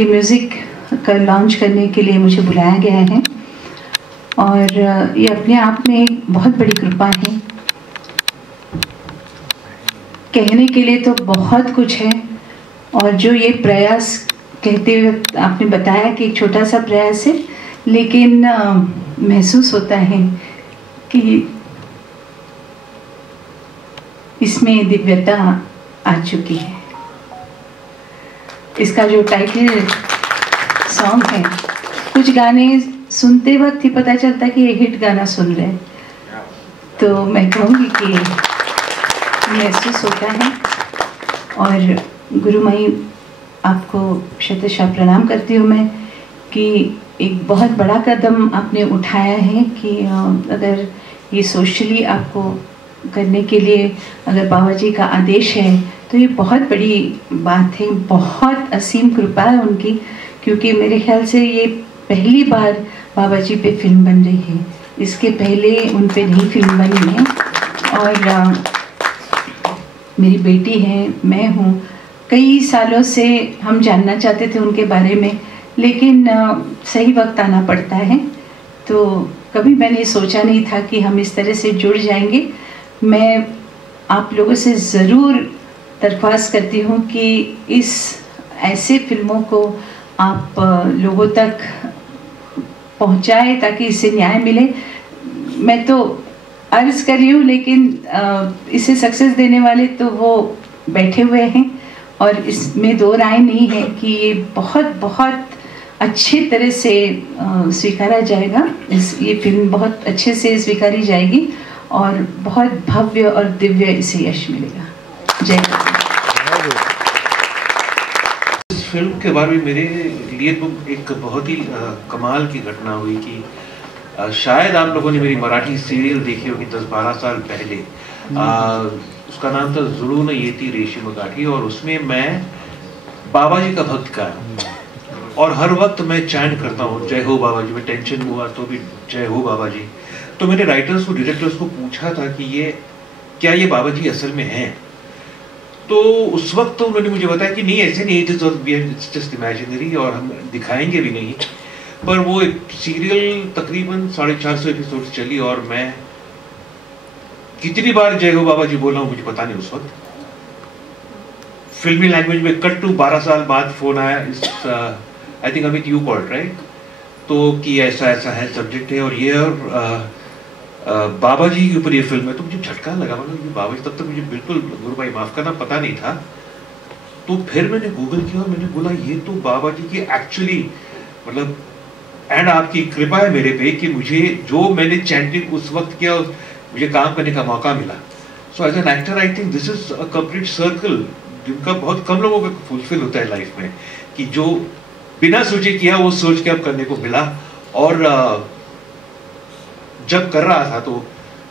के म्यूज़िक का लॉन्च करने के लिए मुझे बुलाया गया है और ये अपने आप में एक बहुत बड़ी कृपा है। कहने के लिए तो बहुत कुछ है और जो ये प्रयास कहते हुए आपने बताया कि एक छोटा सा प्रयास है, लेकिन महसूस होता है कि इसमें दिव्यता आ चुकी है। इसका जो टाइटल सॉन्ग है, कुछ गाने सुनते वक्त ही पता चलता कि ये हिट गाना सुन रहे हैं, तो मैं कहूँगी कि महसूस होता है। और गुरुमाई आपको शतशः प्रणाम करती हूँ मैं कि एक बहुत बड़ा कदम आपने उठाया है कि अगर ये सोशली आपको करने के लिए अगर बाबा जी का आदेश है तो ये बहुत बड़ी बात है, बहुत असीम कृपा है उनकी, क्योंकि मेरे ख्याल से ये पहली बार बाबा जी पे फिल्म बन रही है। इसके पहले उन पे नहीं फिल्म बनी है। और मेरी बेटी है, मैं हूँ, कई सालों से हम जानना चाहते थे उनके बारे में, लेकिन सही वक्त आना पड़ता है। तो कभी मैंने सोचा नहीं था कि हम इस तरह से जुड़ जाएंगे। मैं आप लोगों से ज़रूर दरख्वास्त करती हूँ कि इस ऐसे फिल्मों को आप लोगों तक पहुँचाएं ताकि इससे न्याय मिले। मैं तो अर्ज़ कर रही हूँ, लेकिन इसे सक्सेस देने वाले तो वो बैठे हुए हैं और इसमें दो राय नहीं है कि ये बहुत बहुत अच्छी तरह से स्वीकारा जाएगा। ये फिल्म बहुत अच्छे से स्वीकारी जाएगी और बहुत भव्य और दिव्य इसे यश मिलेगा। जय। इस फिल्म के बारे में मेरे लिए तो एक बहुत ही कमाल की घटना हुई कि शायद आप लोगों ने मेरी मराठी सीरियल देखी होगी 10-12 साल पहले। उसका नाम था जुळून येती रेशीम गाठी और उसमें मैं बाबा जी का भक्त का और हर वक्त मैं चैंट करता हूँ जय हो बाबा जी। मैं टेंशन हुआ तो भी जय हो बाबा जी। तो मैंने राइटर्स को, डायरेक्टर्स को पूछा था कि ये बाबा जी असल में हैं? तो उस वक्त तो उन्होंने मुझे बताया कि नहीं, ऐसे नहीं, इट्स जस्ट इमेजिनरी और हम दिखाएंगे भी नहीं। पर वो एक सीरियल तकरीबन 450 एपिसोड चली और मैं कितनी बार जय हो बाबा जी बोला हूँ मुझे पता नहीं। उस वक्त फिल्मी लैंग्वेज में कट टू 12 साल बाद फोन आया, I think Amit you called right, तो कि ऐसा ऐसा है सब्जेक्ट है और ये और बाबा जी के ऊपर ये फिल्म है। तो मुझे झटका लगा, मतलब बाबा जी, तब तक मुझे बिल्कुल गुरु भाई माफ करना पता नहीं था। तो फिर मैंने गूगल किया और मैंने बोला ये तो बाबा जी की एक्चुअली मतलब, एंड आपकी कृपा है मेरे पे कि मुझे जो मैंने चैंटिंग उस वक्त किया मुझे काम करने का मौका मिला। So as an actor I think this is a complete circle जिनका बहुत कम लोगों को फुलफिल होता है लाइफ में, कि जो बिना सोचे किया वो सोच के अब करने को मिला। और जब कर रहा था तो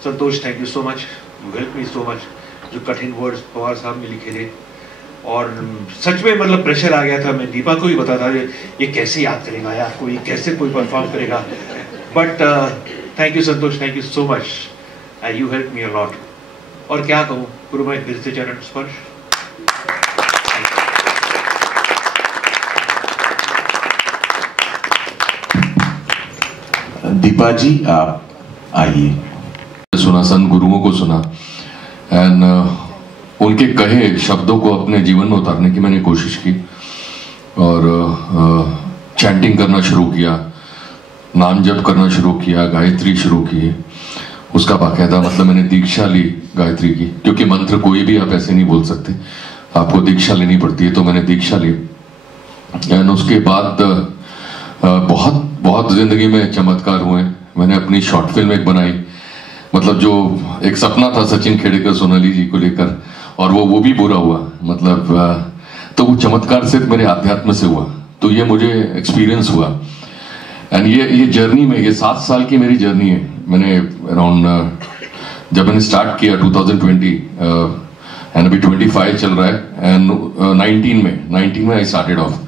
Santosh, thank you so much, you help me so much. जो कठिन वर्ड्स पवार साहब ने लिखे थे और सच में मतलब प्रेशर आ गया था। मैं दीपा को भी बताता ये कैसे याद करेगा यार, कोई कैसे कोई परफॉर्म करेगा। But thank you Santosh, thank you so much and you help me a lot. और क्या कहूँ, गुरु भाई फिर से चरण स्पर्श। दीपा जी आप आइए। सुना, संत गुरुओं को सुना एंड उनके कहे शब्दों को अपने जीवन में उतारने की मैंने कोशिश की और चैंटिंग करना शुरू किया, नाम जप करना शुरू किया, गायत्री शुरू की। उसका बाकायदा मतलब मैंने दीक्षा ली गायत्री की, क्योंकि मंत्र कोई भी आप ऐसे नहीं बोल सकते, आपको दीक्षा लेनी पड़ती है। तो मैंने दीक्षा ली एंड उसके बाद बहुत बहुत जिंदगी में चमत्कार हुए। मैंने अपनी शॉर्ट फिल्म एक बनाई, मतलब जो एक सपना था सचिन खेड़ेकर सोनाली जी को लेकर, और वो भी पूरा हुआ। मतलब तो वो चमत्कार सिर्फ मेरे आध्यात्म से हुआ, तो ये मुझे एक्सपीरियंस हुआ। एंड ये जर्नी में, ये 7 साल की मेरी जर्नी है। मैंने अराउंड जब मैंने स्टार्ट किया 2020 एंड अभी 25 चल रहा है एंड 19 में आई स्टार्टेड ऑफ।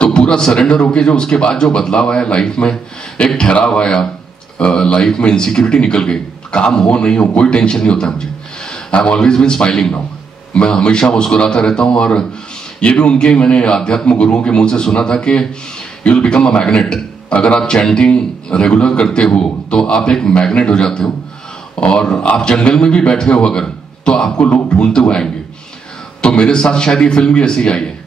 तो पूरा सरेंडर होके जो उसके बाद जो बदलाव आया लाइफ में, एक ठहराव आया लाइफ में, इनसिक्योरिटी निकल गई, काम हो नहीं हो कोई टेंशन नहीं होता है मुझे। I am always been smiling now, मैं हमेशा मुस्कुराता रहता हूँ और ये भी उनके मैंने आध्यात्म गुरुओं के मुंह से सुना था कि you will become a magnet. अगर आप चैंटिंग रेगुलर करते हो तो आप एक मैग्नेट हो जाते हो, और आप जंगल में भी बैठे हो अगर, तो आपको लोग ढूंढते हुए आएंगे। तो मेरे साथ शायद ये फिल्म भी ऐसी आई है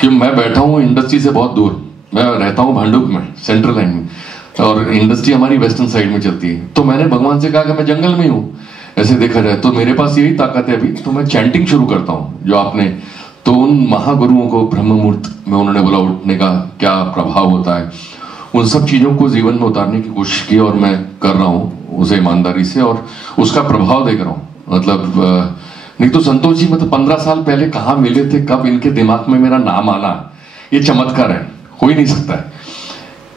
कि मैं बैठा हूँ इंडस्ट्री से बहुत दूर, मैं रहता हूँ भांडुप में, सेंट्रल लाइन में, और इंडस्ट्री हमारी वेस्टर्न साइड में चलती है। तो मैंने भगवान से कहा कि मैं जंगल में हूँ, ऐसे देखा जाए तो मेरे पास यही ताकत है अभी, तो मैं चैंटिंग शुरू करता हूँ जो आपने। तो उन महागुरुओं को ब्रह्म मुहूर्त में उन्होंने बोला उठने का क्या प्रभाव होता है, उन सब चीजों को जीवन में उतारने की कोशिश की, और मैं कर रहा हूँ उसे ईमानदारी से, और उसका प्रभाव देख रहा हूँ। मतलब नहीं तो संतोष जी मतलब 15 साल पहले कहाँ मिले थे, कब इनके दिमाग में मेरा नाम आना, ये चमत्कार है, हो ही नहीं सकता है।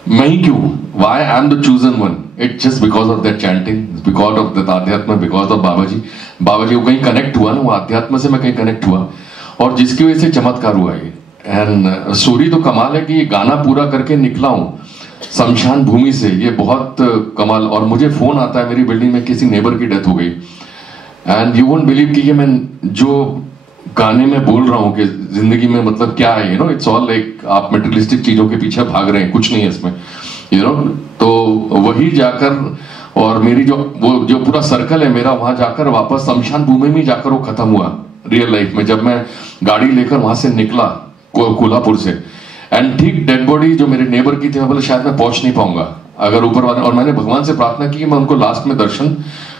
मैं ही क्यों, why I am the chosen one, it just because of that chanting, because of that आध्यात्म, बिकॉज ऑफ बाबा जी वो कहीं कनेक्ट हुआ ना, वो आध्यात्म से मैं कहीं कनेक्ट हुआ, और जिसकी वजह से चमत्कार हुआ ये। एंड स्टोरी तो कमाल है कि ये गाना पूरा करके निकला हूँ शमशान भूमि से, ये बहुत कमाल। और मुझे फोन आता है, मेरी बिल्डिंग में किसी नेबर की डेथ हो गई, एंड यू वोंट बिलीव कि ये मैं जो गाने में बोल रहा हूँ कि जिंदगी में मतलब क्या है, you know, it's all like आप मेटेरियलिस्टिक चीजों के पीछे भाग रहे हैं, कुछ नहीं है इसमें, यू नो। तो वही जाकर, और मेरी जो पूरा सर्कल है मेरा, वहां जाकर वापस शमशान भूमि में जाकर वो खत्म हुआ रियल लाइफ में, जब मैं गाड़ी लेकर वहां से निकला कोल्हापुर से। एंड ठीक डेड बॉडी जो मेरे नेबर की थी, मैं बोला शायद मैं पहुंच नहीं पाऊंगा अगर ऊपर वाले, और मैंने भगवान से प्रार्थना की कि मैं उनको लास्ट में दर्शन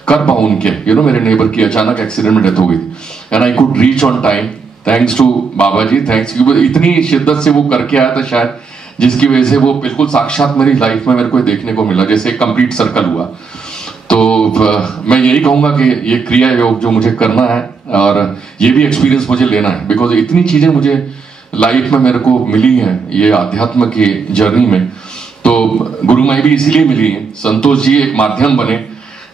कर पाऊं उनके, यू नो। मेरे नेबर की अचानक एक्सीडेंट में डेथ हो गई थी, and I could reach on time thanks to Baba ji, thanks. इतनी शिद्दत से वो करके आया था शायद, जिसकी वजह से वो बिल्कुल साक्षात मेरी लाइफ में मेरे को देखने को मिला, जैसे एक कंप्लीट सर्कल हुआ। तो मैं यही कहूंगा कि ये क्रिया योग जो मुझे करना है, और ये भी एक्सपीरियंस मुझे लेना है, बिकॉज इतनी चीजें मुझे लाइफ में मेरे को मिली हैं ये आध्यात्म की जर्नी में। तो गुरु माई भी इसीलिए मिली है, संतोष जी एक माध्यम बने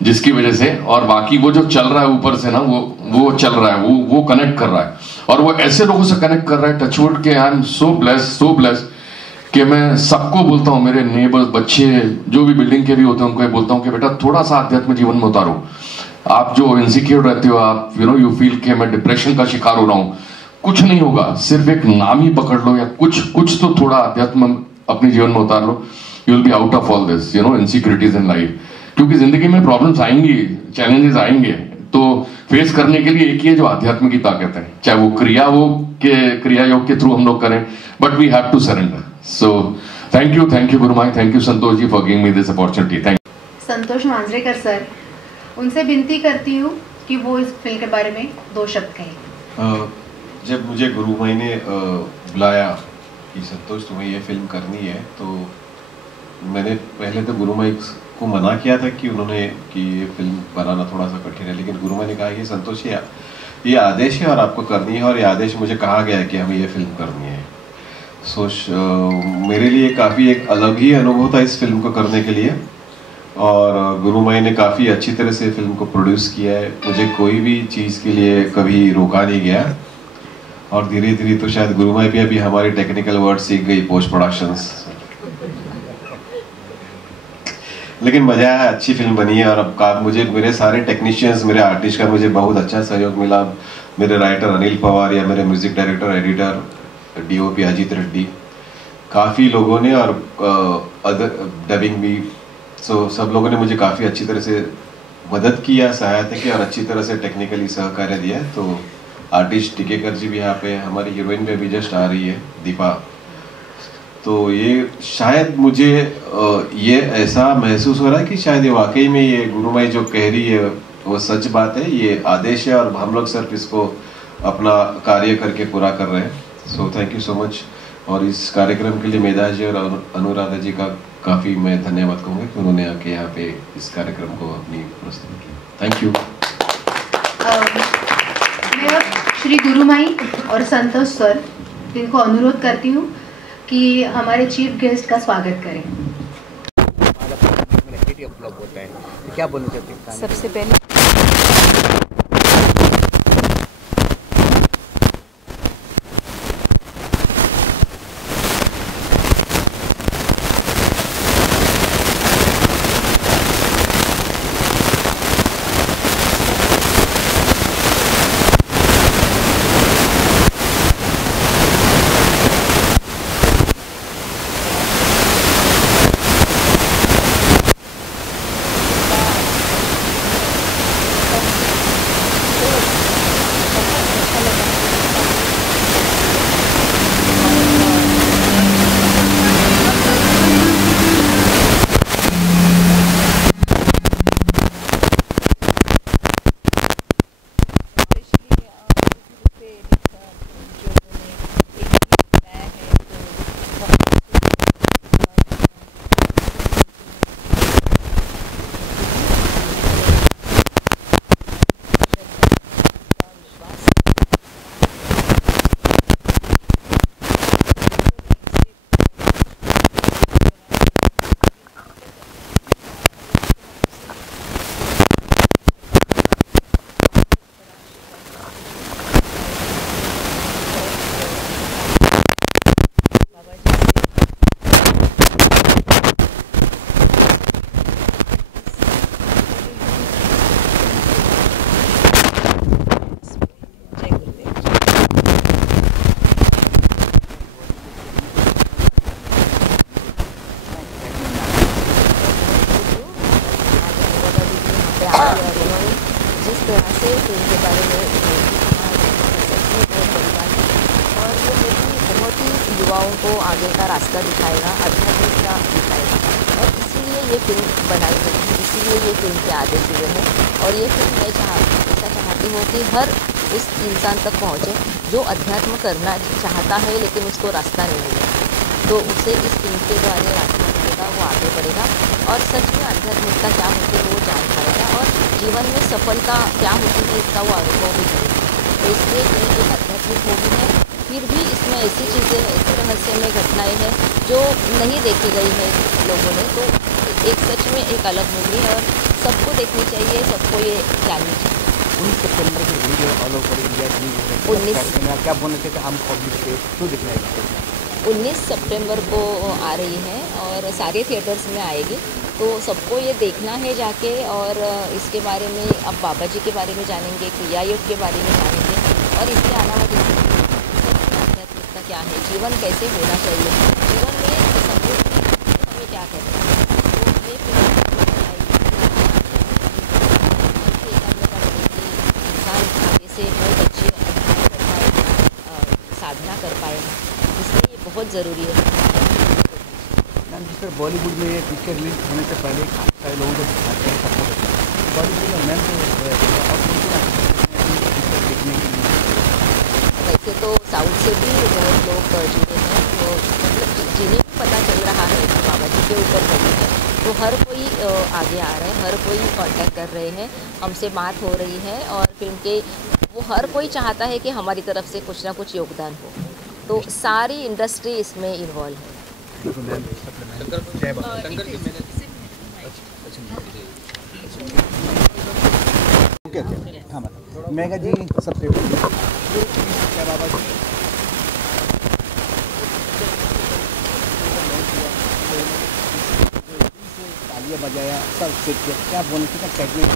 जिसकी वजह से, और बाकी वो जो चल रहा है ऊपर से ना, वो चल रहा है, वो कनेक्ट कर रहा है, और वो ऐसे लोगों से कनेक्ट कर रहा है, टचवुड के आई एम सो ब्लेस्ड कि मैं सबको बोलता हूँ, मेरे नेबर्स, बच्चे जो भी बिल्डिंग के भी होते हैं उनको बोलता हूँ कि बेटा थोड़ा सा आध्यात्म जीवन में उतारो। आप जो इनसिक्योर रहते हो, आप यू फील कि मैं डिप्रेशन का शिकार हो रहा हूँ, कुछ नहीं होगा, सिर्फ एक नाम ही पकड़ लो, या कुछ तो थोड़ा आध्यात्म अपने जीवन में उतार लो, you will be out of all this, you know, insecurities in life. क्योंकि जिंदगी में प्रॉब्लम्स आएंगी, चैलेंजेस आएंगे, तो फेस करने के लिए एक ही है जो आध्यात्म की ताकत है, चाहे वो क्रिया योग के थ्रू हम लोग करें, but we have to surrender. So thank you Guru Mai, thank you Santosh ji for giving me this opportunity. Thank you. Santosh Manjrekar sir, उनसे विनती करती हूँ कि वो इस फिल्म के बारे में 2 शब्द कहें। जब मुझे गुरु माई ने बुलाया कि संतोष तुम्हें ये फिल्म करनी है, तो मैंने पहले तो गुरु माई को मना किया था कि ये फिल्म बनाना थोड़ा सा कठिन है, लेकिन गुरु माई ने कहा कि संतोष ये आदेश है और आपको करनी है, और ये आदेश मुझे कहा गया है कि हमें ये फिल्म करनी है। मेरे लिए काफ़ी एक अलग ही अनुभव था इस फिल्म को करने के लिए, और गुरु माई ने काफ़ी अच्छी तरह से फिल्म को प्रोड्यूस किया है, मुझे कोई भी चीज़ के लिए कभी रोका नहीं गया, और धीरे धीरे तो शायद गुरु माई भी अभी हमारी टेक्निकल वर्ड सीख गई, पोस्ट प्रोडक्शंस, लेकिन मजा आया, अच्छी फिल्म बनी है। और अब मुझे मेरे सारे टेक्नीशियंस, मेरे आर्टिस्ट का मुझे बहुत अच्छा सहयोग मिला, मेरे राइटर अनिल पवार या मेरे music director editor DOP Ajit Reddy, काफ़ी लोगों ने, और डबिंग भी, सब लोगों ने मुझे काफ़ी अच्छी तरह से मदद किया, सहायता की, और अच्छी तरह से टेक्निकली सहकार्य दिया। तो आर्टिस्ट टिकेकर जी भी यहाँ पे, हमारी हीरोइन भी अभी जस्ट आ रही है दीपा। तो ये शायद मुझे ये ऐसा महसूस हो रहा है कि शायद ये वाकई में ये गुरु माई जो कह रही है वो सच बात है, ये आदेश है, और हम लोग सिर्फ इसको अपना कार्य करके पूरा कर रहे हैं। सो थैंक यू सो मच। और इस कार्यक्रम के लिए मेधा जी और अनुराधा जी का काफ़ी मैं धन्यवाद कहूँगा कि उन्होंने आके यहाँ पे इस कार्यक्रम को अपनी प्रस्तुत की। Thank you. मैं अब श्री गुरु माई और संतोष सर, इनको अनुरोध करती हूँ कि हमारे चीफ गेस्ट का स्वागत करें। क्या बोलना चाहते हैं? सबसे पहले युवाओं को आगे का रास्ता दिखाएगा, आध्यात्मिकता दिखाएगा। और इसीलिए ये फिल्म बनाई गई है, इसीलिए ये फिल्म के आदेश हुए हैं। और ये फिल्म मैं ऐसा चाहती हूँ कि हर उस इंसान तक पहुँचे जो अध्यात्म करना चाहता है लेकिन उसको रास्ता नहीं मिलेगा, तो उसे इस फिल्म के द्वारा रास्ता मिलेगा, वो आगे बढ़ेगा और सच में आध्यात्मिकता क्या होती है वो जान पाएगा और जीवन में सफलता क्या होती है इसका वो अनुभव भी करेगा। तो इसलिए ये एक आध्यात्मिक मूवी है, फिर भी इसमें ऐसी चीज़ें हैं, ऐसी रहस्यमय घटनाएं हैं जो नहीं देखी गई है लोगों ने। तो एक सच में एक अलग मूवी है और सबको देखनी चाहिए, सबको ये जाननी चाहिए। 19 सितंबर की रिलीज है ऑल ओवर इंडिया की। क्या बोलना चाहते हैं हम पब्लिक से क्यों दिखना है? 19 सितंबर को आ रही है और सारे थिएटर्स में आएगी, तो सबको ये देखना है जाके। और इसके बारे में अब बाबा जी के बारे में जानेंगे, क्रिया योग के बारे में जानेंगे और इसके अलावा आध्यात्मिकता क्या है, जीवन कैसे होना चाहिए, जीवन में समृद्धि हमें क्या करना है। तो ये फिल्म इंसान आगे से बहुत अच्छी साधना कर पाएगा, इसलिए ये बहुत ज़रूरी है। मैम जिस तरह बॉलीवुड में ये पिक्चर रिलीज होने से पहले काफ़ी सारे लोगों को दिखाते हैं सपोर्ट, बॉलीवुड में मैम देखने के लिए वैसे तो साउथ से भी बहुत लोग जुड़े हैं, तो मतलब जिन्हें भी पता चल रहा है कि बाबा जी के ऊपर बनी है, तो हर कोई आगे आ रहा है, हर कोई कांटेक्ट कर रहे हैं, हमसे बात हो रही है और फिल्म के वो हर कोई चाहता है कि हमारी तरफ से कुछ ना कुछ योगदान हो, तो सारी इंडस्ट्री इसमें इन्वॉल्व है। हाँ मेगा जी सबसे क्या बाबा जी तालियां बजाया सब सीख के क्या बोलते हैं टेक्निक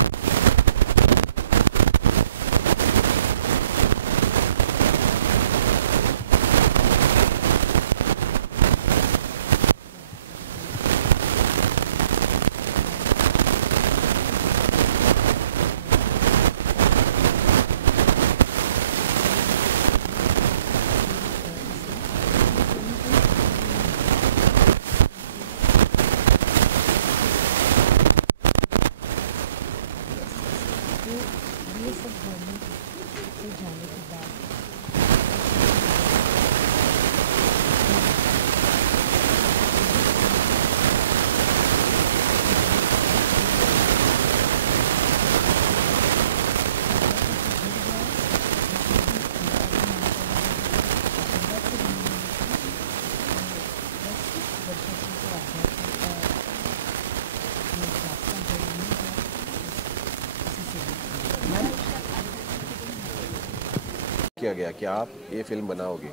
किया गया कि आप ये फिल्म बनाओगे,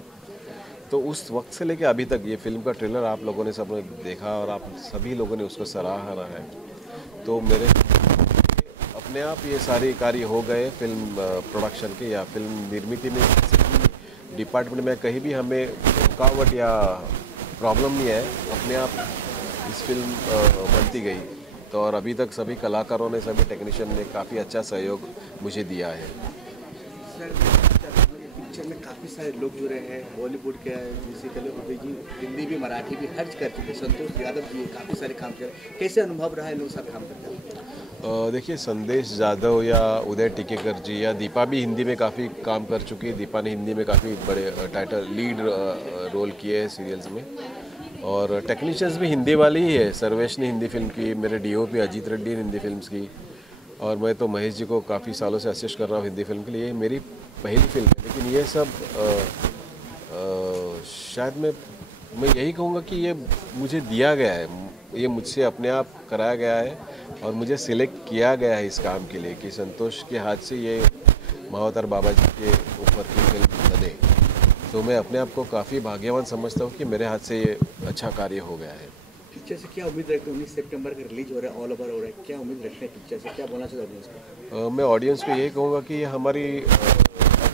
तो उस वक्त से लेके अभी तक ये फिल्म का ट्रेलर आप लोगों ने सबने देखा और आप सभी लोगों ने उसको सराहा है। तो मेरे अपने आप ये सारे कार्य हो गए फिल्म प्रोडक्शन के या फिल्म निर्मित में डिपार्टमेंट में कहीं भी हमें रुकावट या प्रॉब्लम नहीं है, अपने आप इस फिल्म बनती गई। तो और अभी तक सभी कलाकारों ने, सभी टेक्नीशियन ने काफ़ी अच्छा सहयोग मुझे दिया है। पिक्चर में काफ़ी सारे लोग जुड़े हैं, बॉलीवुड के म्यूजिकल जी, हिंदी भी मराठी भी हर कर चुके। संतोष यादव जी काफ़ी सारे काम कर, कैसे अनुभव रहा है लोग साथ काम करते हैं? देखिए संदेश जाधव या उदय टिकेकर जी या दीपा भी हिंदी में काफ़ी काम कर चुकी है। दीपा ने हिंदी में काफ़ी बड़े टाइटल लीड रोल किए हैं सीरियल्स में, और टेक्नीशियंस भी हिंदी वाले ही है। सर्वेश ने हिंदी फिल्म की, मेरे DOP अजीत रेड्डी ने हिंदी फिल्म्स की, और मैं तो महेश जी को काफ़ी सालों से असिस्ट कर रहा हूँ हिंदी फिल्म के लिए। मेरी पहली फिल्म है, लेकिन ये सब शायद मैं यही कहूँगा कि ये मुझे दिया गया है, ये मुझसे अपने आप कराया गया है और मुझे सिलेक्ट किया गया है इस काम के लिए कि संतोष के हाथ से ये महाअवतार बाबा जी के ऊपर की फिल्म बने। तो मैं अपने आप को काफ़ी भाग्यवान समझता हूँ कि मेरे हाथ से ये अच्छा कार्य हो गया है। पिक्चर से क्या उम्मीद रखते हैं? 19 सितंबर का रिलीज हो रहा है, ऑल ओवर हो रहा है, क्या उम्मीद रखते हैं पिक्चर से? क्या बोलना चाहते हैं ऑडियंस को? मैं ऑडियंस को यही कहूँगा कि ये हमारी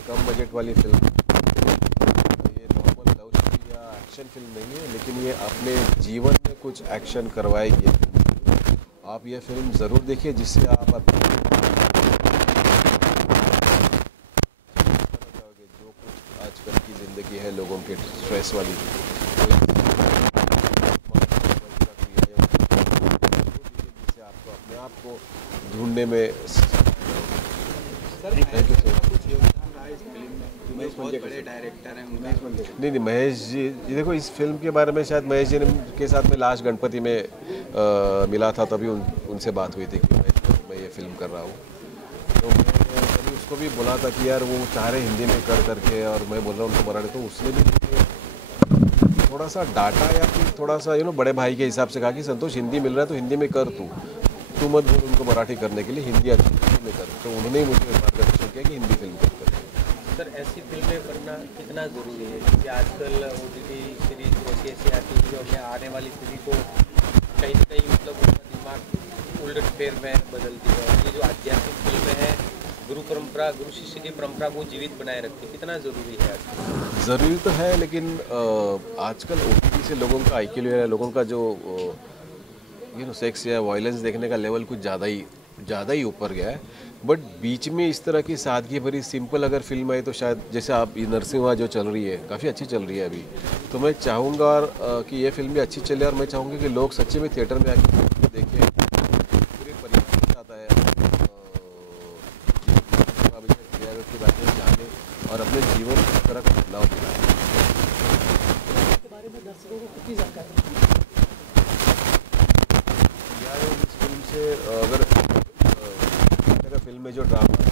कम बजट वाली फिल्म, ये नॉर्मल लव स्टोरी या एक्शन फिल्म नहीं है, लेकिन ये अपने जीवन में कुछ एक्शन करवाएगी। आप ये फिल्म ज़रूर देखिए, जिससे आप अपनी जो कुछ आजकल की ज़िंदगी है लोगों के स्ट्रेस वाली, जिससे आपको अपने आप को ढूंढने में नहीं महेश जी देखो इस फिल्म के बारे में शायद महेश जी के साथ में लास्ट गणपति में मिला था, तभी उनसे बात हुई थी कि मैं ये फिल्म कर रहा हूँ। तो मैंने उसको भी बोला था कि यार वो चाह रहे हिंदी में कर करके, और मैं बोल रहा हूँ उनको मराठी, तो उसने भी थोड़ा सा डाटा या फिर थोड़ा सा बड़े भाई के हिसाब से कहा कि संतोष हिंदी मिल रहा है तो हिंदी में कर तू मत बोल उनको मराठी करने के लिए, हिंदी में कर। तो उन्होंने ही मुझे मार्गदर्शन किया कि हिंदी फिल्म कर। सर ऐसी फिल्में बनना कितना ज़रूरी है, क्योंकि आजकल OTT सीरीज ऐसी आती है जो हमें आने वाली पीढ़ी को कहीं ना कहीं मतलब उनका दिमाग उलट फेर में बदलती है। ये जो आध्यात्मिक फिल्में हैं गुरु परंपरा, गुरु शिष्य की परंपरा को जीवित बनाए रखती, कितना ज़रूरी है आजकल? ज़रूरी तो है, लेकिन आजकल OTT से लोगों का IQ लेवल है, लोगों का जो सेक्स या वायलेंस देखने का लेवल कुछ ज़्यादा ही ऊपर गया है। बट बीच में इस तरह की सादगी भरी सिंपल अगर फिल्म आई तो शायद, जैसे आप ये नरसिम्हा जो चल रही है काफ़ी अच्छी चल रही है अभी, तो मैं चाहूँगा कि ये फिल्म भी अच्छी चले, और मैं चाहूँगी कि लोग सच्चे में थिएटर में आके देखें, पूरे परिवार के साथ आए के बारे में जाने और अपने जीवन में इस तरह का बदलाव दिलाएं। इसके बारे में दर्शकों को कितनी जानकारी इस फिल्म से? अगर फिल्म में जो ड्रामा है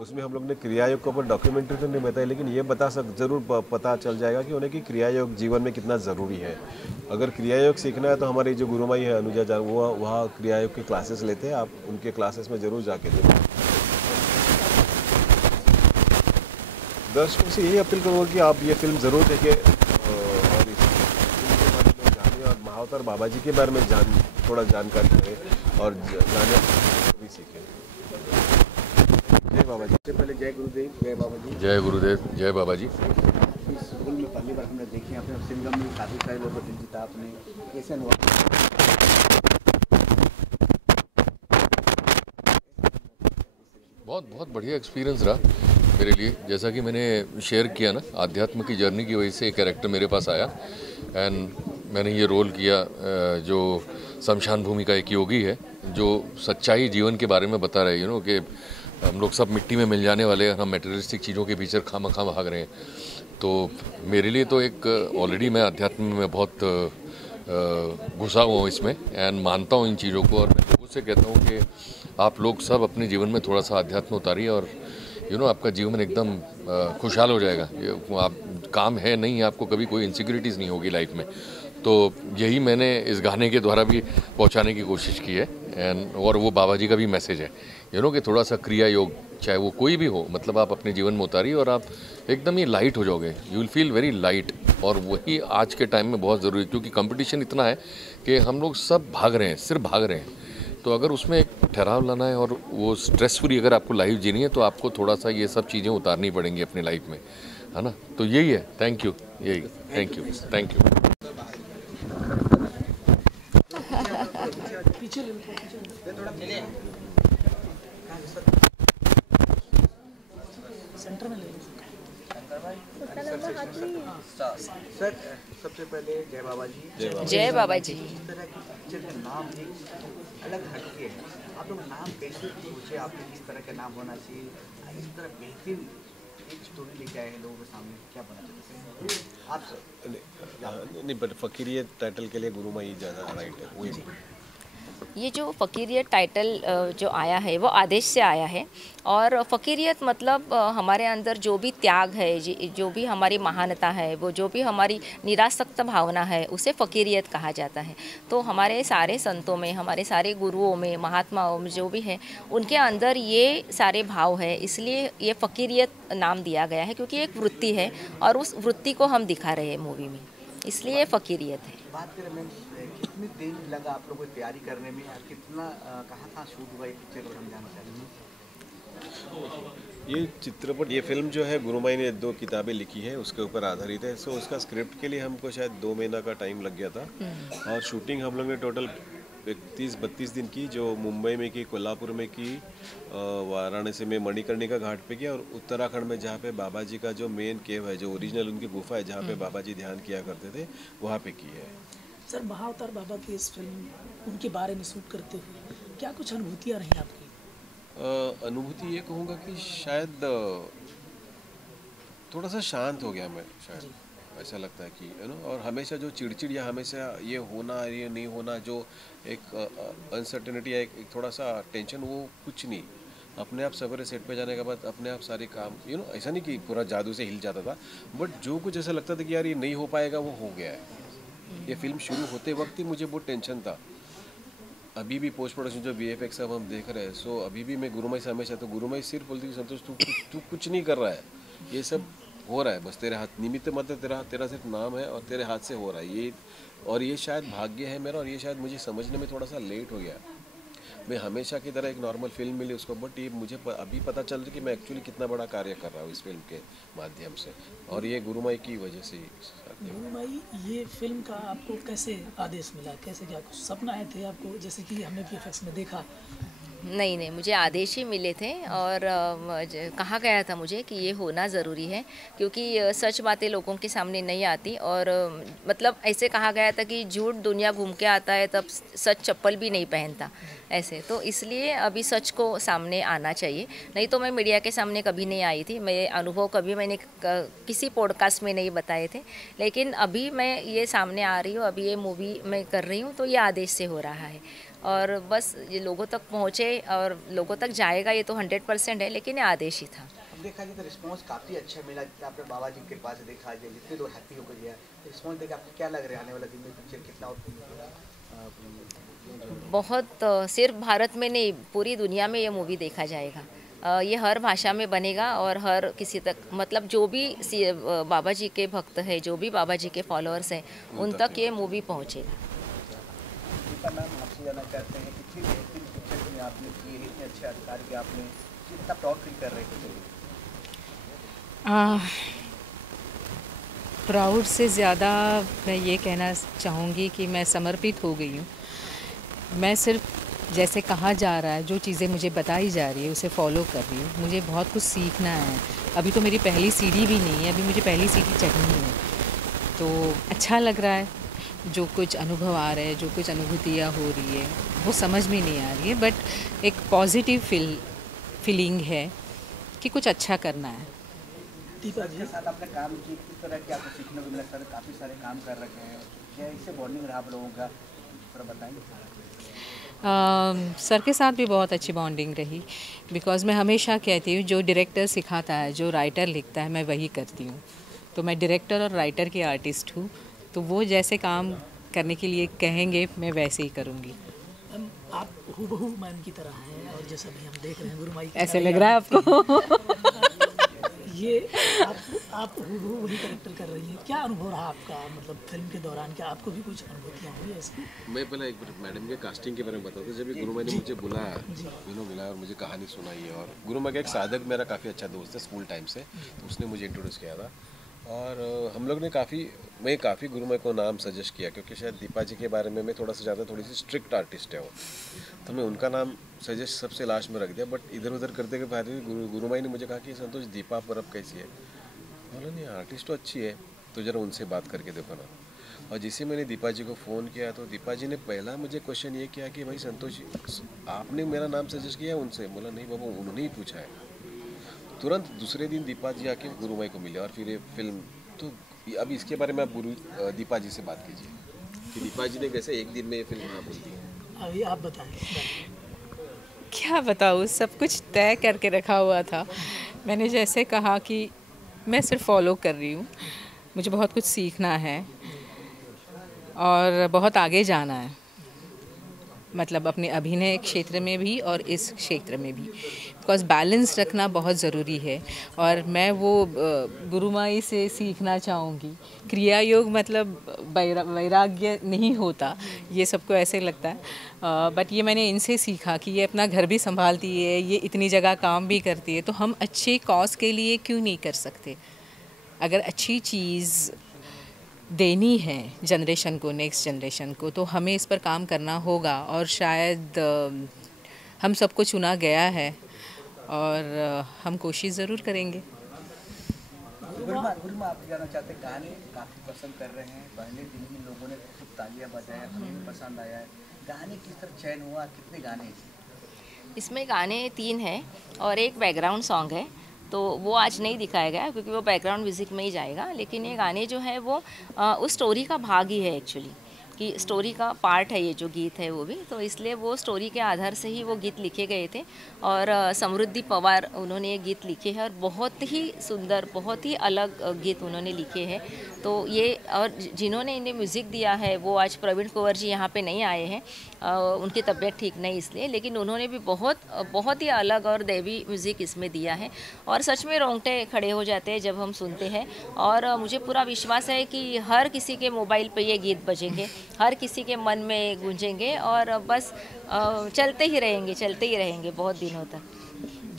उसमें हम लोग ने क्रिया योग के ऊपर डॉक्यूमेंट्री तो नहीं बताई, लेकिन ये ज़रूर पता चल जाएगा कि उन्हें कि क्रिया योग जीवन में कितना ज़रूरी है। अगर क्रिया योग सीखना है तो हमारी जो गुरुमाई है अनुजा जान, वो वहाँ क्रिया योग की क्लासेस लेते हैं, आप उनके क्लासेस में ज़रूर जाके देखें। दर्शकों से यही अपील करूँगा कि आप ये फिल्म ज़रूर देखें, और इस फिल्म के बारे में जानें और महावतार बाबा जी के बारे में थोड़ा जानकारी करें और जाने भी सीखें। जय बाबा जी। सबसे पहले जय गुरुदेव, जय बाबा जी। जय गुरुदेव, जय बाबा जी। इस फिल्म में पहली बार हमने देखी, आपने सिंगम में काफ़ी सारे लोगों को दिल जीता आपने, कैसे अनुभव? बहुत बढ़िया एक्सपीरियंस रहा मेरे लिए। जैसा कि मैंने शेयर किया ना, आध्यात्म की जर्नी की वजह से एक कैरेक्टर मेरे पास आया, एंड मैंने ये रोल किया जो शमशान भूमि का एक योगी है, जो सच्चाई जीवन के बारे में बता रहे हैं कि हम लोग सब मिट्टी में मिल जाने वाले हैं, हम मटेरियलिस्टिक चीज़ों के पीछे खामखा भाग रहे हैं। तो मेरे लिए तो एक ऑलरेडी मैं अध्यात्म में बहुत घुसा हुआ हूँ इसमें, एंड मानता हूँ इन चीज़ों को, और मैं लोगों से कहता हूँ कि आप लोग सब अपने जीवन में थोड़ा सा अध्यात्म उतारिए, और आपका जीवन एकदम खुशहाल हो जाएगा। आप काम है नहीं, आपको कभी कोई इनसिक्योरिटीज़ नहीं होगी लाइफ में। तो यही मैंने इस गाने के द्वारा भी पहुंचाने की कोशिश की है, एंड और वो बाबा जी का भी मैसेज है कि थोड़ा सा क्रिया योग, चाहे वो कोई भी हो, मतलब आप अपने जीवन में उतारिए और आप एकदम ही लाइट हो जाओगे, you will feel very light. और वही आज के टाइम में बहुत ज़रूरी है, क्योंकि कंपटीशन इतना है कि हम लोग सब भाग रहे हैं, सिर्फ भाग रहे हैं। तो अगर उसमें एक ठहराव लाना है और वो स्ट्रेस फ्री अगर आपको लाइफ जीनी है, तो आपको थोड़ा सा ये सब चीज़ें उतारनी पड़ेंगी अपनी लाइफ में, है ना। तो यही है। Thank you. यही, thank you, thank you. Sir सबसे पहले जय बाबा जी। जय बाबा जी। इस तरह की पिक्चर का नाम एक अलग हटके है, आप लोग नाम कैसे सोचे, आपने किस तरह का नाम होना चाहिए, इस तरह बेहतरीन एक स्टोरी लेके आए हैं लोगों के सामने, क्या बना चाहते हैं आप सर? नहीं, बट फकीरियत टाइटल के लिए गुरुमाई ज़्यादा राइट है। वही ये जो फ़कीरियत टाइटल जो आया है वो आदेश से आया है, और फ़कीरियत मतलब हमारे अंदर जो भी त्याग है, जो भी हमारी महानता है, वो जो भी हमारी निरासक्त भावना है, उसे फ़कीरियत कहा जाता है। तो हमारे सारे संतों में, हमारे सारे गुरुओं में, महात्माओं में जो भी है, उनके अंदर ये सारे भाव है, इसलिए ये फ़कीरियत नाम दिया गया है, क्योंकि एक वृत्ति है और उस वृत्ति को हम दिखा रहे हैं मूवी में, इसलिए फ़कीरियत है। बात करें मैम, कितनी देर लगा आप लोगों को तैयारी करने में, और कितना कहाँ शूट हुआ ये पिक्चर, और हम जानना चाहेंगे। ये चित्रपट, ये फिल्म जो है गुरुमाई ने 2 किताबें लिखी है, उसके ऊपर आधारित है। सो उसका स्क्रिप्ट के लिए हमको शायद 2 महीना का टाइम लग गया था, और शूटिंग हम लोग ने टोटल 30-32 दिन की, जो मुंबई में की, कोल्हापुर में की, वाराणसी में मणिकर्णिका घाट पे की, और उत्तराखंड में जहाँ पे बाबा जी का जो मेन केव है, जो ओरिजिनल उनकी गुफा है जहाँ पे बाबा जी ध्यान किया करते थे, वहाँ पे की है। सर, महाअवतार बाबा की इस फिल्म उनके बारे में शूट करते हुए क्या कुछ अनुभूतियाँ रही आपकी? अनुभूति ये कहूँगा कि शायद थोड़ा सा शांत हो गया मैं, शायद ऐसा लगता है कि और हमेशा जो चिड़चिड़ या हमेशा ये होना ये नहीं होना, जो एक अनसर्टेनिटी या एक थोड़ा सा टेंशन, वो कुछ नहीं। अपने आप सवेरे सेट पे जाने के बाद अपने आप सारे काम ऐसा नहीं कि पूरा जादू से हिल जाता था, बट जो कुछ ऐसा लगता था कि यार ये नहीं हो पाएगा, वो हो गया है। ये फिल्म शुरू होते वक्त ही मुझे बहुत टेंशन था। अभी भी पोस्ट प्रोडक्शन जो VFX सब हम देख रहे हैं, सो अभी भी मैं गुरुमाई से हमेशा, तो गुरुमाई सिर्फ बोलती है संतोष तू कुछ नहीं कर रहा है, ये सब हो रहा है, बस तेरे हाथ निमित्त मतलब तेरा सिर्फ नाम है और तेरे हाथ से हो रहा है ये, और ये शायद भाग्य है मेरा, और ये शायद मुझे समझने में थोड़ा सा लेट हो गया। मैं हमेशा की तरह एक नॉर्मल फिल्म मिली उसको, बट ये मुझे अभी पता चल रहा है कि मैं एक्चुअली कितना बड़ा कार्य कर रहा हूँ इस फिल्म के माध्यम से, और ये गुरुमाई की वजह से। गुरुमाई, ये फिल्म का आपको कैसे आदेश मिला, कैसे, क्या कुछ सपना आए थे आपको, जैसे कि हमने VFX में देखा? नहीं, मुझे आदेश ही मिले थे, और कहा गया था मुझे कि ये होना ज़रूरी है, क्योंकि सच बातें लोगों के सामने नहीं आती, और मतलब ऐसे कहा गया था कि झूठ दुनिया घूम के आता है तब सच चप्पल भी नहीं पहनता, ऐसे। तो इसलिए अभी सच को सामने आना चाहिए, नहीं तो मैं मीडिया के सामने कभी नहीं आई थी। मेरे अनुभव कभी मैंने किसी पॉडकास्ट में नहीं बताए थे, लेकिन अभी मैं ये सामने आ रही हूँ, अभी ये मूवी मैं कर रही हूँ, तो ये आदेश से हो रहा है, और बस ये लोगों तक पहुँचे और लोगों तक जाएगा, ये तो 100% है, लेकिन ये आदेश ही था। देखा जाए तो रिस्पॉन्स काफ़ी अच्छा मिला, आपने बाबा जी के पास देखा जाए, जितने लोग हैप्पी होकर गया, रिस्पॉन्स देख आपको क्या लग रहा है आने वाला दिन में पिक्चर कितना बहुत, सिर्फ भारत में नहीं पूरी दुनिया में ये मूवी देखा जाएगा, ये हर भाषा में बनेगा, और हर किसी तक, मतलब जो भी बाबा जी के भक्त है, जो भी बाबा जी के फॉलोअर्स हैं, उन तक ये मूवी पहुँचेगा। आपसे जानना चाहते हैं कि कितनी बेहतरीन पिक्चर में आपने किए, इतने अच्छे अधिकार के आपने, कितना प्राउड फील कर रहे थे? प्राउड से ज़्यादा मैं ये कहना चाहूँगी कि मैं समर्पित हो गई हूँ। मैं सिर्फ जैसे कहा जा रहा है, जो चीज़ें मुझे बताई जा रही है उसे फॉलो कर रही हूँ। मुझे बहुत कुछ सीखना है। अभी तो मेरी पहली सीढ़ी भी नहीं है, अभी मुझे पहली सीढ़ी चढ़नी है, तो अच्छा लग रहा है। जो कुछ अनुभव आ रहे हैं, जो कुछ अनुभूतियाँ हो रही है, वो समझ में नहीं आ रही है, बट एक पॉजिटिव फीलिंग है कि कुछ अच्छा करना है। दीपा जी के साथ आपने काम किया, किस तरह की आपको सीखने को मिला? सर काफ़ी सारे काम कर रखे हैं, क्या इससे बॉन्डिंग रहा आप लोगों का, थोड़ा बताएंगे? सर के साथ भी बहुत अच्छी बॉन्डिंग रही, बिकॉज़ मैं हमेशा कहती हूँ जो डायरेक्टर सिखाता है, जो राइटर लिखता है, मैं वही करती हूँ। तो मैं डायरेक्टर और राइटर की आर्टिस्ट हूँ, तो वो जैसे काम करने के लिए कहेंगे मैं वैसे ही करूँगी। आप हूबहू मैम की तरह हैं, और जैसा भी हम देख रहे हैं गुरुमाई, ऐसे लग रहा है आपको? ये आप हूबहू वही कैरेक्टर कर रही हैं। क्या अनुभव रहा आपका, मतलब फिल्म के दौरान, क्या आपको भी कुछ अनुभूतियाँ हुई ऐसी? मैं पहले एक बार मैडम के कास्टिंग के बारे में बताता हूँ। जब गुरुमाई ने मुझे बुलाया, मिला और मुझे कहानी सुनाई है, और गुरुमाई का एक साधक मेरा काफ़ी अच्छा दोस्त है स्कूल टाइम से, तो उसने मुझे इंट्रोड्यूस किया था, और हम लोग ने मैं काफ़ी गुरुमाई को नाम सजेस्ट किया, क्योंकि शायद दीपा जी के बारे में मैं थोड़ी सी स्ट्रिक्ट आर्टिस्ट है वो, तो मैं उनका नाम सजेस्ट सबसे लास्ट में रख दिया। बट इधर उधर करते के बाद गुरुमाई ने मुझे कहा कि संतोष दीपा परब कैसी है? बोला नहीं, आर्टिस्ट तो अच्छी है, तो ज़रा उनसे बात करके देखो ना। और जिसे मैंने दीपा जी को फ़ोन किया, तो दीपा जी ने पहला मुझे क्वेश्चन ये किया कि भाई संतोष आपने मेरा नाम सजेस्ट किया उनसे? बोला नहीं बाबू, उन्होंने ही पूछा है। तुरंत दूसरे दिन दीपा जी आके गुरुमाई को मिले, और फिर ये फिल्म, तो अब इसके बारे में आप दीपा जी से बात कीजिए कि दीपा जी ने कैसे एक दिन में ये फिल्म बना बोलती है। अभी आप बताएं। क्या बताऊँ, सब कुछ तय करके रखा हुआ था। मैंने जैसे कहा कि मैं सिर्फ फॉलो कर रही हूँ, मुझे बहुत कुछ सीखना है और बहुत आगे जाना है, मतलब अपने अभिनय क्षेत्र में भी और इस क्षेत्र में भी, बिकॉज़ बैलेंस रखना बहुत ज़रूरी है। और मैं वो गुरुमाई से सीखना चाहूँगी। क्रिया योग मतलब वैराग्य नहीं होता, ये सबको ऐसे लगता है, बट ये मैंने इनसे सीखा कि ये अपना घर भी संभालती है, ये इतनी जगह काम भी करती है, तो हम अच्छे कॉज के लिए क्यों नहीं कर सकते? अगर अच्छी चीज़ देनी है जनरेशन को, नेक्स्ट जनरेशन को, तो हमें इस पर काम करना होगा। और शायद हम सबको चुना गया है और हम कोशिश ज़रूर करेंगे। गुरुमा आप जानना चाहते हैं, गाने काफ़ी पसंद कर रहे हैं, पहले दिन ही लोगों ने खूब तालियां बजाया, हमें भी पसंद आया है। गाने किस तरह चयन हुआ, कितने गाने हैं इसमें? गाने 3 हैं और एक बैकग्राउंड सॉन्ग है, तो वो आज नहीं दिखाया गया क्योंकि वो बैकग्राउंड म्यूज़िक में ही जाएगा। लेकिन ये गाने जो है वो उस स्टोरी का भाग ही है एक्चुअली, कि स्टोरी का पार्ट है ये जो गीत है वो भी, तो इसलिए वो स्टोरी के आधार से ही वो गीत लिखे गए थे। और समृद्धि पवार उन्होंने ये गीत लिखे हैं और बहुत ही सुंदर, बहुत ही अलग गीत उन्होंने लिखे हैं। तो ये, और जिन्होंने इन्हें म्यूज़िक दिया है वो आज प्रवीण कुंवर जी यहाँ पे नहीं आए हैं, उनकी तबीयत ठीक नहीं इसलिए, लेकिन उन्होंने भी बहुत ही अलग और दैवी म्यूज़िक इसमें दिया है। और सच में रोंगटे खड़े हो जाते हैं जब हम सुनते हैं। और मुझे पूरा विश्वास है कि हर किसी के मोबाइल पे ये गीत बजेंगे, हर किसी के मन में गूंजेंगे और बस चलते ही रहेंगे बहुत दिनों तक।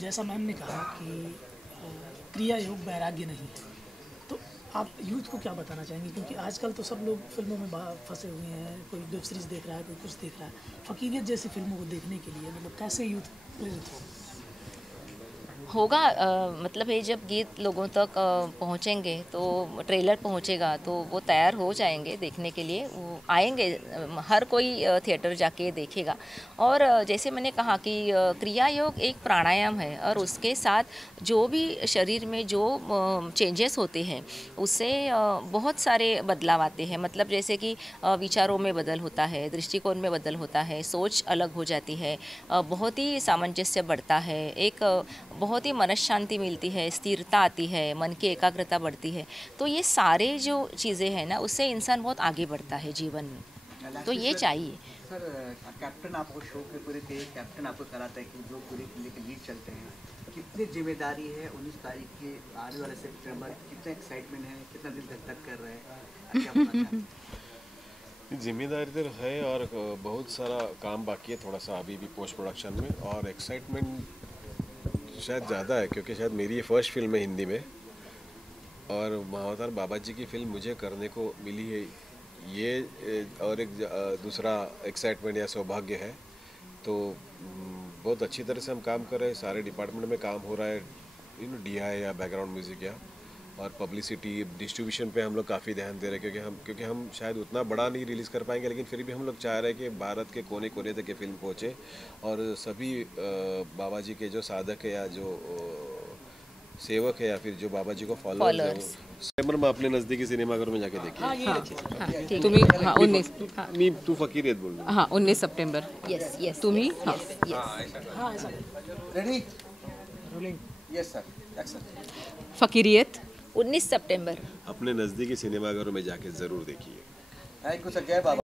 जैसा मैम ने कहा कि क्रिया योग वैराग्य नहीं है, तो आप यूथ को क्या बताना चाहेंगे? क्योंकि आजकल तो सब लोग फिल्मों में फंसे हुए हैं, कोई वेब सीरीज़ देख रहा है, कोई कुछ देख रहा है। फकीरियत जैसी फिल्मों को देखने के लिए मतलब कैसे यूथ प्रेरित होगा? मतलब ये जब गीत लोगों तक पहुंचेंगे, तो ट्रेलर पहुंचेगा तो वो तैयार हो जाएंगे देखने के लिए, वो आएंगे, हर कोई थिएटर जाके देखेगा। और जैसे मैंने कहा कि क्रिया योग एक प्राणायाम है और उसके साथ जो भी शरीर में जो चेंजेस होते हैं उससे बहुत सारे बदलाव आते हैं। मतलब जैसे कि विचारों में बदल होता है, दृष्टिकोण में बदल होता है, सोच अलग हो जाती है, बहुत ही सामंजस्य बढ़ता है, एक बहुत ही मन शांति मिलती है, स्थिरता आती है, मन की एकाग्रता बढ़ती है। तो ये सारे जो चीज़ें हैं ना, उससे इंसान बहुत आगे बढ़ता है जीवन में, तो ये चाहिए। सर, कैप्टन आपको शो के पूरे थे, कैप्टन आपको कराता है कि जो पूरे लेके लीड चलते हैं, कितनी जिम्मेदारी है 19 तारीख के आने वाले सितंबर, कितना एक्साइटमेंट है, कितना दिन तक कर रहे हैं, क्या बोलना चाहते हैं? जिम्मेदारी तो है और बहुत सारा काम बाकी है थोड़ा सा अभी भी पोस्ट प्रोडक्शन में, और एक्साइटमेंट शायद ज़्यादा है क्योंकि शायद मेरी ये फर्स्ट फिल्म है हिंदी में और महाअवतार बाबा जी की फिल्म मुझे करने को मिली है, ये और एक दूसरा एक्साइटमेंट या सौभाग्य है। तो बहुत अच्छी तरह से हम काम कर रहे हैं, सारे डिपार्टमेंट में काम हो रहा है, DI या बैकग्राउंड म्यूज़िक या और पब्लिसिटी डिस्ट्रीब्यूशन पे हम लोग काफ़ी ध्यान दे रहे हैं क्योंकि हम शायद उतना बड़ा नहीं रिलीज़ कर पाएंगे, लेकिन फिर भी हम लोग चाह रहे हैं कि भारत के कोने कोने तक ये फिल्म पहुँचे और सभी बाबा जी के जो साधक है या जो सेवक है या फिर जो बाबा जी को फॉलोअर्स सितंबर में अपने नज़दीकी सिनेमाघरों में जाके देखिए। तुम्ही 19 मी तू फकीरियत बोल रही। हाँ 19 सप्टेंबर। यस तुम्ही ready rolling. Yes sir, action. Fakiriyat 19 सितंबर अपने नज़दीकी सिनेमाघरों में जाके ज़रूर देखिए। थैंक यू सर, जय बाबा।